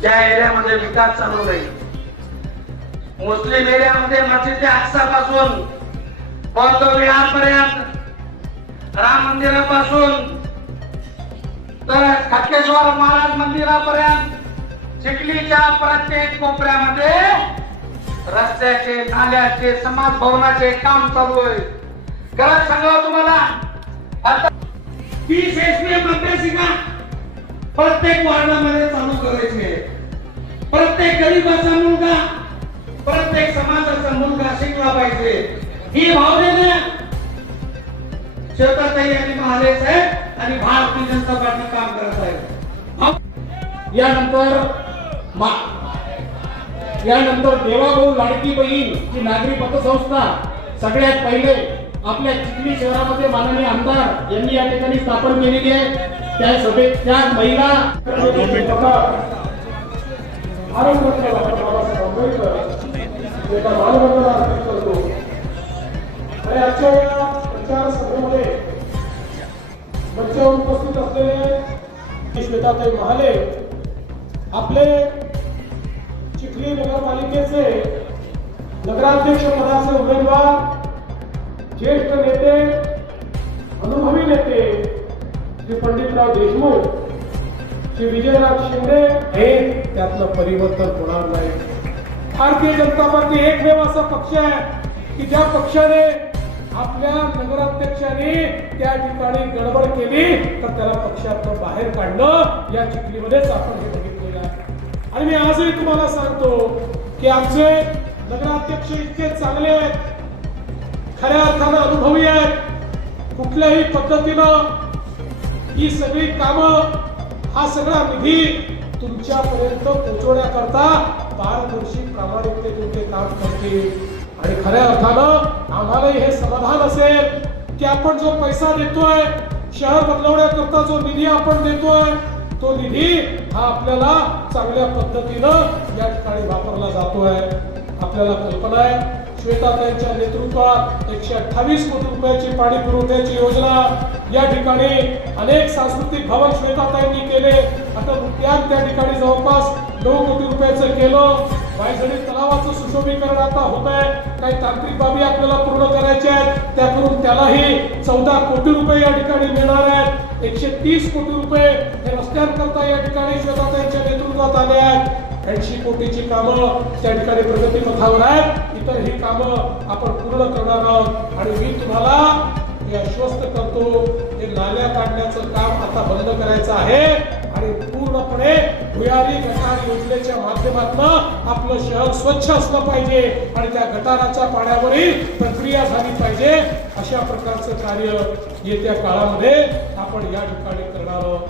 ज्या एरियामध्ये विकास चालू राहील, मुस्लिम एरियामध्ये मस्जिद अक्सा पासून बौद्ध विहारपर्यंत, राम मंदिरापासून तर खटकेश्वर महाराज मंदिरापर्यंत चिखलीच्या प्रत्येक कोपऱ्यामध्ये रस्त्याचे, नाल्याचे, समाज भवनाचे काम चालू आहे. खरंच सांगावं तुम्हाला, आता 30 SPM अभ्यासिका प्रत्येक वार्डामध्ये चालू करायचे. प्रत्येक गरीबाचा मुलगा, प्रत्येक समाजाचा मुलगा शिकला पाहिजे, ही भावनेने शेवटाताई आणि महाले साहेब आणि भारतीय जनता पार्टी काम करत आहे. यानंतर देवाभाऊ लाडकी बहीण ही नागरी पतसंस्था सगळ्यात पहिले आपल्या चिखली शहरामध्ये माननीय आमदार यांनी या ठिकाणी स्थापन केलेली आहे. त्या सभेत त्या महिला प्रचार सभेमध्ये मंचावर उपस्थित असलेले श्वेताताई महाले आपले चिखली नगरपालिकेचे नगराध्यक्ष पदाचे उमेदवार, ज्येष्ठ नेते, अनुभवी नेते श्री पंडितराव देशमुख, श्री विजयराज शिंदे हे त्यातलं परिवर्तन होणार नाही. भारतीय जनता पार्टी एकमेव असा पक्ष आहे की ज्या पक्षाने आपल्या नगराध्यक्षांनी त्या ठिकाणी गडबड केली तर त्याला पक्षातून बाहेर काढणं या चिखलीमध्येच आपण हे बघितलेलं आहे. आणि मी आजही तुम्हाला सांगतो की आमचे नगराध्यक्ष इतके चांगले आहेत, खऱ्या अर्थानं अनुभवी आहेत, कुठल्याही पद्धतीनं ही सगळी कामं, हा सगळा निधी तुमच्यापर्यंत पोहोचवण्याकरता पारदर्शी प्रामाणिकतेतून ते काम करतील. आणि खऱ्या अर्थानं आम्हालाही हे समाधान असेल की आपण जो पैसा देतोय, शहर बदलवण्याकरता जो निधी आपण देतोय, तो निधी हा आपल्याला चांगल्या पद्धतीनं या ठिकाणी वापरला जातोय. आपल्याला कल्पना आहे, श्वेताताईंच्या नेतृत्वात 128 कोटी रुपयाची पाणी पुरवठ्याची योजना या ठिकाणी, अनेक सांस्कृतिक भवन श्वेताताईंनी केले. आता उद्यान त्या ठिकाणी जवळपास 9 कोटी रुपयाचं केलं. वायझडी तलावाचं सुशोभीकरण आता होत आहे. काही तांत्रिक बाबी आपल्याला पूर्ण करायच्या आहेत, त्या करून त्यालाही 14 कोटी रुपये या ठिकाणी मिळणार आहेत. 130 कोटी रुपये हे रस्त्यांकरता या ठिकाणी श्वेताताईंच्या नेतृत्वात आले आहेत. 80 कोटीची कामं त्या ठिकाणी प्रगतीपथावर आहेत. इतर ही कामं आपण पूर्ण करणार आहोत. आणि मी तुम्हाला हे आश्वस्त करतो की नाल्या काढण्याचं काम आता बंद करायचं आहे आणि पूर्णपणे भुयारी गटार योजनेच्या माध्यमातून आपलं शहर स्वच्छ असलं पाहिजे आणि त्या गटाराच्या पाण्यावरील प्रक्रिया झाली पाहिजे. अशा प्रकारचं कार्य येत्या काळामध्ये आपण या ठिकाणी करणार आहोत.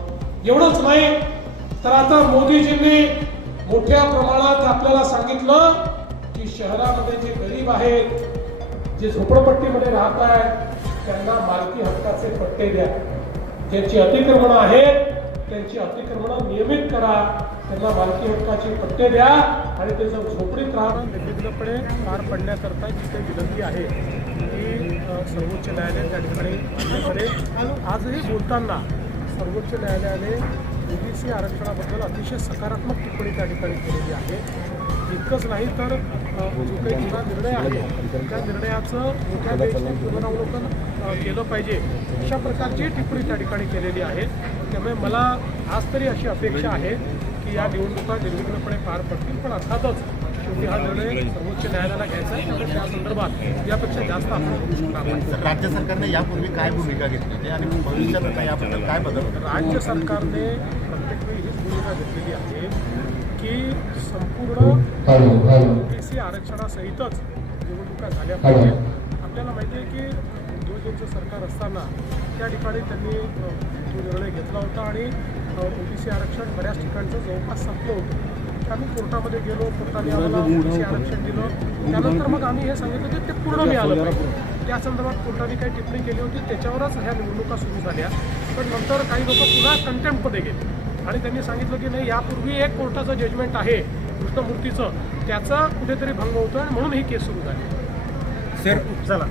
एवढंच नाही तर आता मोदीजींनी मोठ्या प्रमाणात आपल्याला सांगितलं की शहरामध्ये जे गरीब आहेत, जे झोपडपट्टीमध्ये राहत आहेत, त्यांना मालकी हक्काचे पट्टे द्या. ज्यांची अतिक्रमणं आहेत त्यांची अतिक्रमणं नियमित करा, त्यांना मालकी हक्काचे पट्टे द्या आणि ते जर झोपडीत राहणं निर्विघ्नपणे पार पडण्याकरता जी काही विनंती आहे ती सर्वोच्च न्यायालय त्या ठिकाणी मान्य करेल. आजही बोलताना सर्वोच्च न्यायालयाने ओबीसी आरक्षणाबद्दल अतिशय सकारात्मक टिप्पणी त्या ठिकाणी केलेली आहे. इतकंच नाही तर जो काही जुना निर्णय आहे त्या निर्णयाचं मोठ्या देशाने पुनरावलोकन केलं पाहिजे अशा प्रकारची टिप्पणी त्या ठिकाणी केलेली आहे. त्यामुळे मला आज तरी अशी अपेक्षा आहे की या निवडणुका निर्विघ्नपणे पार पडतील. पण अर्थातच शेवटी हा निर्णय सर्वोच्च न्यायालयाला घ्यायचा आहे, त्यामुळे त्या संदर्भात यापेक्षा जास्त आपण करू शकणार नाही. राज्य सरकारने यापूर्वी काय भूमिका घेतली आणि भविष्यात आता याबद्दल काय बदल? राज्य सरकारने प्रत्येक वेळी हीच भूमिका घेतलेली आहे की संपूर्ण ओबीसी आरक्षणासहितच निवडणुका झाल्या पाहिजेत. आपल्याला माहिती आहे की उद्धवजींचं सरकार असताना त्या ठिकाणी त्यांनी तो निर्णय घेतला होता आणि ओबीसी आरक्षण बऱ्याच ठिकाणचं जवळपास संपलं होतं. आम्ही कोर्टामध्ये गेलो, कोर्टाने आम्हाला ओबीसी आरक्षण दिलं. त्यानंतर मग आम्ही हे सांगितलं की ते पूर्ण मिळालं पाहिजे. त्या संदर्भात कोर्टाने काही टिप्पणी केली होती, त्याच्यावरच ह्या निवडणुका सुरू झाल्या. पण नंतर काही लोक पुन्हा कंटेम्प्टमध्ये गेले आणि त्यांनी सांगितलं की नाही, यापूर्वी एक कोर्टाचं जजमेंट आहे कृष्णमूर्तीचं, त्याचा कुठेतरी भंग होतो आणि म्हणून ही केस सुरू झाली. चला.